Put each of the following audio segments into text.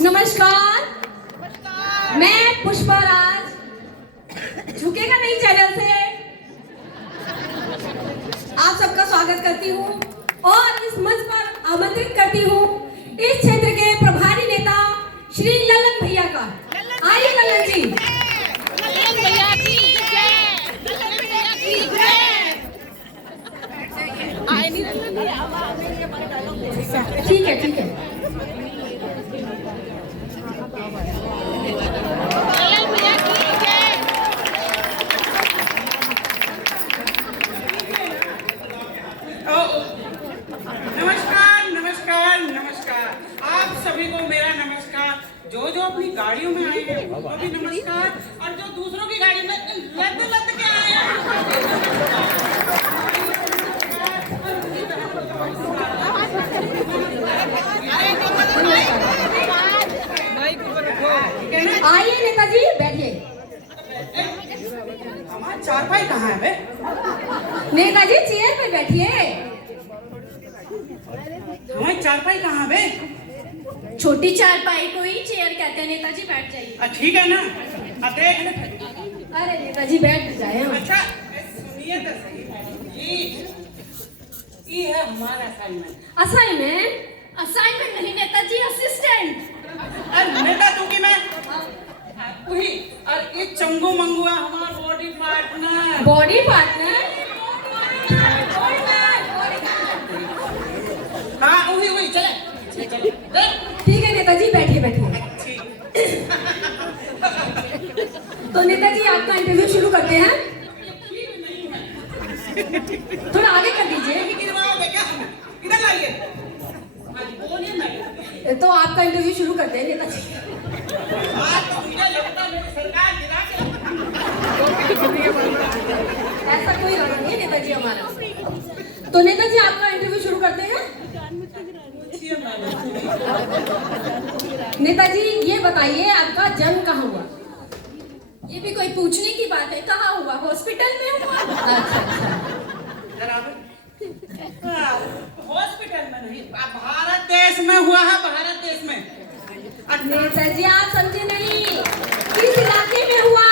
नमस्कार। मैं पुष्पा राज झुकेगा नहीं चैनल से आप सबका स्वागत करती हूँ और इस मंच पर आमंत्रित करती हूँ इस क्षेत्र के प्रभारी नेता श्री ललन भैया का। आइए ललन जी। ललन भैया की जय। ललन भैया की जय। आए नहीं ललन भैया। ठीक है ठीक है। ललन भैया की जय। नमस्कार नमस्कार नमस्कार। आप सभी को मेरा नमस्कार। जो जो अपनी गाड़ियों में आए हैं वो भी नमस्कार, और जो दूसरों की गाड़ी में लद लद के आए हैं आइए नेताजी बैठिए। हमारा चारपाई कहाँ है बे? नेताजी चेयर पे बैठिए। हमारी चारपाई कहाँ बे? छोटी चारपाई को ही चेयर कहते हैं। नेताजी बैठ जाइए। ठीक है ना? देख। अरे नेताजी बैठ जाए। अच्छा सुनिए तो सही। ये है हमारा असाइनमेंट। असाइनमेंट? असाइनमेंट नहीं नेताजी, असिस्टेंट। नेता तू की मैं वही, और ये चंगू मंगू है हमारा बॉडी पार्टनर। Body partner? हाँ वही वही चले चले। ठीक है नेताजी बैठिए बैठिए। तो नेताजी आपका इंटरव्यू शुरू करते हैं। थोड़ा आगे कर दीजिए। इधर लाइए। बोलिए मैडम। तो आपका इंटरव्यू शुरू करते हैं नेताजी। तो मुझे लगता है मेरी सरकार गिरा के ऐसा कोई रहा नहीं नेताजी हमारा। तो नेताजी आपका इंटरव्यू शुरू करते हैं। नेताजी ये बताइए आपका जन्म कहाँ हुआ? ये भी कोई पूछने की बात है? कहाँ हुआ? हॉस्पिटल में हुआ? हॉस्पिटल में नहीं, भारत देश में हुआ है। भारत देश में। नेताजी आप समझे नहीं, किस इलाके में हुआ?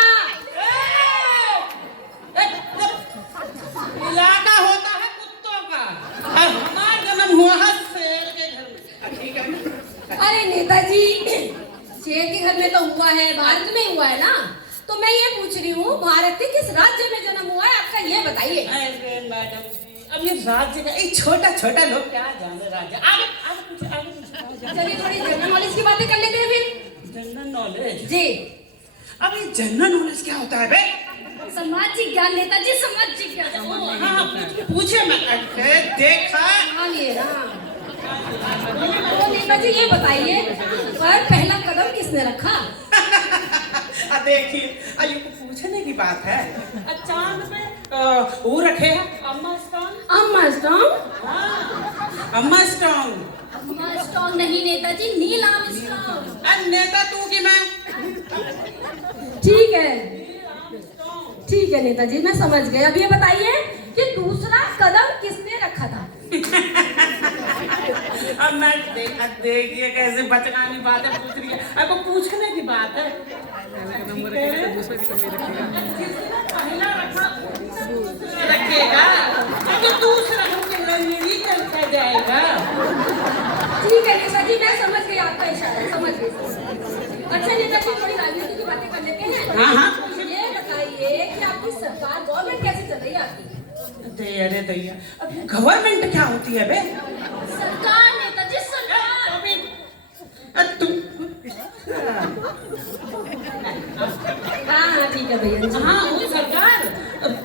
इलाका होता है कुत्तों का, और हमारा जन्म हुआ है शेर के घर में। ठीक है। अरे नेताजी शेर के घर में तो हुआ है, भारत में हुआ है ना। तो मैं ये पूछ रही हूँ भारत के किस राज्य में जन्म हुआ है आपका, ये बताइए। अरे मैडम अब ये राज्य का एक छोटा छोटा लोग क्या जाने राज्य। आगे आगे पूछो आगे पूछो। चलिए थोड़ी जनरल नॉलेज की बातें कर लेते हैं फिर। General knowledge? जी। अब ये जनरल नॉलेज क्या होता है बे? सामाजिक ज्ञान नेताजी, सामाजिक ज्ञान। हाँ पूछे मैं। देखा मानिए ना। तो नेताजी ये बताइए पर पहला कदम किसने रखा? देखिए ये तो पूछने की बात है। चांद पे वो रखे हैं अम्मा स्ट्रॉन्ग। अम्मा स्ट्रॉन्ग? हाँ अम्मा स्ट्रॉन्ग। अम्मा स्ट्रॉन्ग नहीं नेताजी, नील आर्मस्ट्रॉन्ग। अरे नेता तू की मैं। ठीक है ठीक है नेताजी मैं समझ गया। अब ये बताइए कि दूसरा कदम किसने रखा था? अब मैं देखिए कैसे बचकानी बातें पूछ रही है। अब पूछने की बात है। पहला रखा रखेगा तो दूसरा रखा जाएगा। ठीक है नेताजी मैं समझ गई आपका इशारा, समझ गई। अच्छा नेताजी थोड़ी राजनीति की बातें कर लेते हैं। हाँ ये बताइए कि आपकी सरकार गवर्नमेंट कैसे चल रही है आपकी? अरे दैया अब गवर्नमेंट क्या होती है बे? सरकार नेताजी, सरकार। हाँ ठीक है भैया। हाँ वो सरकार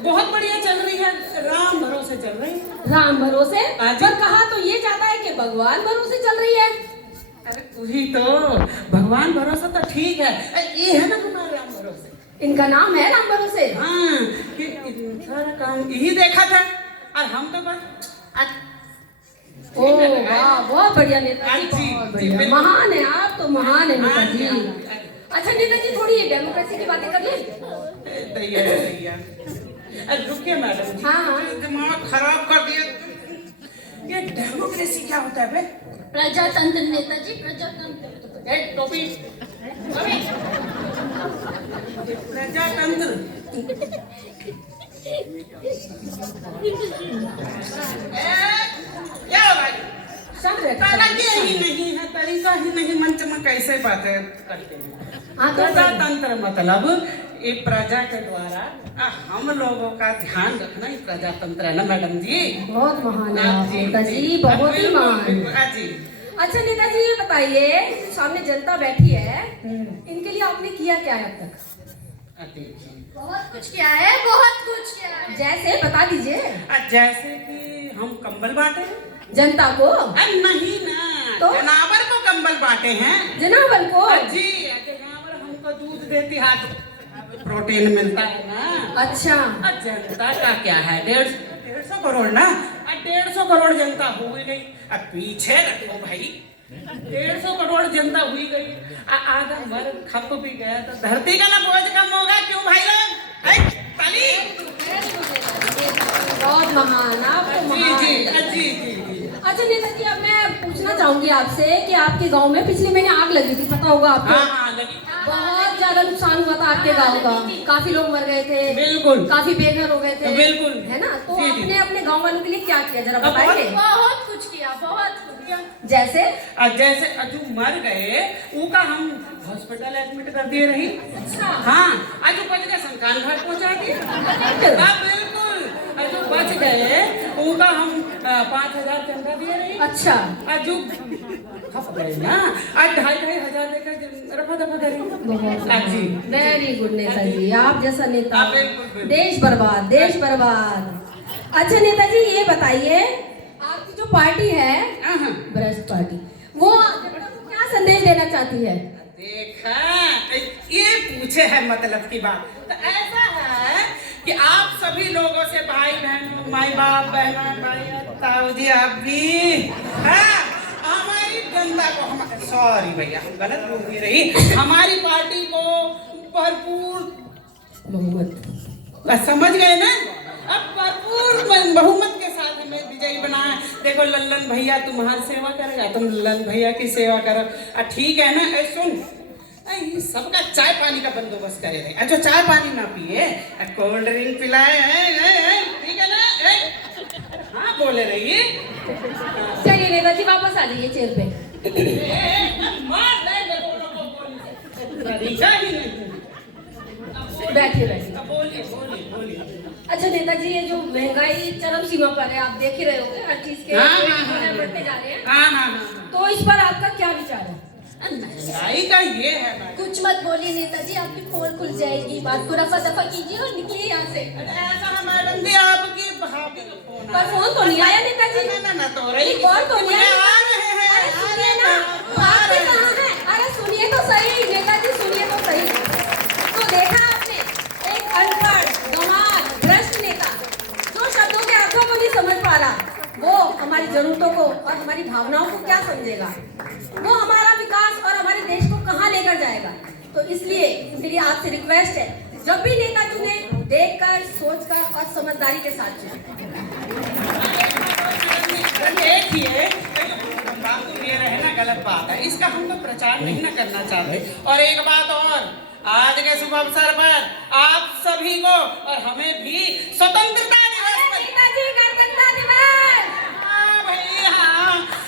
बहुत बढ़िया चल रही है, राम भरोसे चल रही है। राम भरोसे? हाँ जी। पर कहा तो ये जाता है कि भगवान भरोसे चल रही है। अरे वही तो, भगवान भरोसा तो ठीक है। ये है ना हमारा राम भरोसे। इनका नाम है राम भरोसे? हाँ सारा काम यही देखा था, और हम तो बस ओ वाह बहुत बढ़िया नेताजी, जी, बहुत जी, बढ़िया। बिल्कुल। महान है आप तो, महान है हाँ जी, नेताजी। अच्छा नेताजी थोड़ी ये डेमोक्रेसी की बातें कर ले। दैया दैया। अरे रुकिए मैडम जी, हाँ। दिमाग खराब कर दिया। ये डेमोक्रेसी क्या होता है बे? प्रजातंत्र नेताजी, प्रजातंत्र। एक टोपी प्रजातंत्र क्या भाई तरीका ही नहीं है, तरीका ही नहीं, मंच में कैसे बातें करते हैं। प्रजातंत्र मतलब ये प्रजा के द्वारा हम लोगों का ध्यान रखना ही प्रजातंत्र है ना मैडम जी। बहुत महान है आप नेताजी, बहुत ही महान। जी अच्छा नेताजी ये बताइए, सामने जनता बैठी है, इनके लिए आपने किया क्या है अब तक? बहुत कुछ किया है, बहुत कुछ किया है। जैसे बता दीजिए। जैसे कि हम कंबल बांटे जनता को? नहीं ना, तो जनावर को कंबल बांटे हैं। जनावर को? जी, जनावर हमको दूध देती है, प्रोटीन मिलता है ना। अच्छा। जनता का क्या है, 150 करोड़ ना, 150 करोड़ जनता हो गई। अब पीछे रखो भाई, 150 करोड़ जनता हुई गई, आधा वर्ग खप भी गया तो धरती का ना बोझ कम होगा क्यों भाई लोग? ताली। बहुत महान, आप तो महान। जी। अच्छा नेताजी, अब मैं पूछना चाहूंगी आपसे कि आपके गांव में पिछले महीने आग लगी थी, पता होगा आपको? हाँ लगी। बहुत ज्यादा नुकसान हुआ था आपके गांव का, काफी लोग मर गए थे, बिल्कुल, काफी बेघर हो गए थे, बिल्कुल, है ना? तो जी, आपने अपने गांव वालों के लिए क्या किया, जरा बताइए। बहुत कुछ किया, बहुत कुछ किया। जैसे जो मर गए उनका हम हॉस्पिटल एडमिट कर दिए रही। अच्छा। हाँ, जो बच गए शमशान घाट पहुंचा दिए। बिल्कुल, जो बच गए उनका हम 5,000 चंदा दिए रही। अच्छा। जो खप गए ना, 2,500 देकर रफा दफा करें। जी, वेरी गुड नेताजी, आप जैसा नेता। बिल्कुल। देश बर्बाद, देश बर्बाद। अच्छा नेताजी ये बताइए, आपकी जो पार्टी है भ्रष्ट पार्टी, वो जनता को क्या संदेश देना चाहती है? देखा, ये पूछे है मतलब की बात। तो ऐसा है कि आप सभी लोगों से, भाई बहन, माई बाप, बहना भाई, ताऊ जी, आप भी, हाँ, हमारी जनता को, सॉरी भैया गलत बोल रही, हमारी पार्टी को भरपूर बहुमत, समझ गए ना? अब भरपूर बहुमत के साथ हमें विजयी बनाया। देखो लल्लन भैया तुम्हारी सेवा करेगा, तुम लल्लन भैया की सेवा करो, ठीक है ना? सुन, सबका चाय पानी का बंदोबस्त करे रहे, जो चाय पानी ना पिए कोल्ड ड्रिंक पिलाए, ठीक है ना? हाँ बोले रहिए। चलिए नेताजी वापस आ जाइए चेयर पे। बैठिए बैठिए। बोलिए। अच्छा नेताजी, ये जो महंगाई चरम सीमा पर है, आप देख ही रहे होंगे, हर चीज के बढ़ते जा रहे हैं। हाँ। तो इस पर आपका क्या विचार है? महंगाई का ये है, कुछ मत बोलिए नेताजी, आपकी पोल खुल जाएगी। बात को रफा दफा कीजिए और निकलिए यहाँ से। ऐसा मैडम जी, आपकी भाभी का फोन पर फोन तो नहीं आया नेताजी। ना तो रही कौन तो नहीं आया? आ रहे हैं। अरे सुनिए ना, आपने कहा है, अरे सुनिए तो सही नेताजी, सुनिए तो सही। तो देखा आपने, एक अनपढ़, गंवार, भ्रष्ट नेता जो शब्दों के अर्थों को नहीं समझ पा रहा, वो हमारी जरूरतों को और हमारी भावनाओं को क्या समझेगा? वो हमारा विकास और हमारे देश को कहाँ लेकर जाएगा? तो इसलिए मेरी आपसे रिक्वेस्ट है, जब भी नेता चुने, देखकर, सोचकर और समझदारी के साथ चुने। देखिए, बात ये रहे ना, गलत बात है, इसका हम लोग प्रचार नहीं ना करना चाहते। और एक बात और, आज के शुभ अवसर पर आप सभी को और हमें भी स्वतंत्रता दिवस, नेताजी गणतंत्र दिवस, हाँ भैया,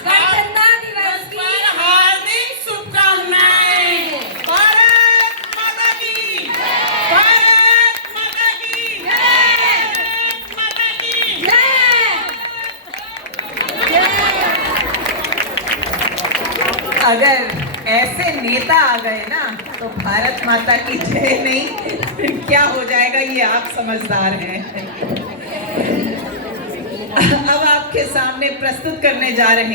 गणतंत्र दिवस की हार्दिक शुभकामनाएं। भारत माता की, भारत माता की, भारत माता की जय। अगर ऐसे नेता आ गए ना तो भारत माता की जय नहीं फिर क्या हो जाएगा, ये आप समझदार हैं। अब आपके सामने प्रस्तुत करने जा रहे हैं